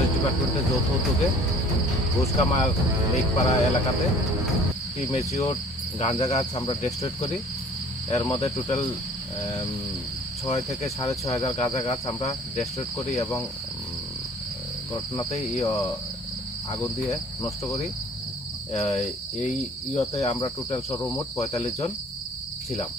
ফরেস্ট ডিপার্টমেন্টের যৌথ উদ্যোগে ঘোষকামার লেকপাড়া এলাকাতে প্রিমেচিওর গাঁজা গাছ আমরা ডেস্ট্রয়েড করি। এর মধ্যে টোটাল 6 থেকে 6,500 গাঁজা গাছ আমরা ডেস্ট্রয়েড করি এবং ঘটনাতেই আগুন দিয়ে নষ্ট করি। এই ইয়েতে আমরা টোটাল সর্বমোট 45 জন ছিলাম।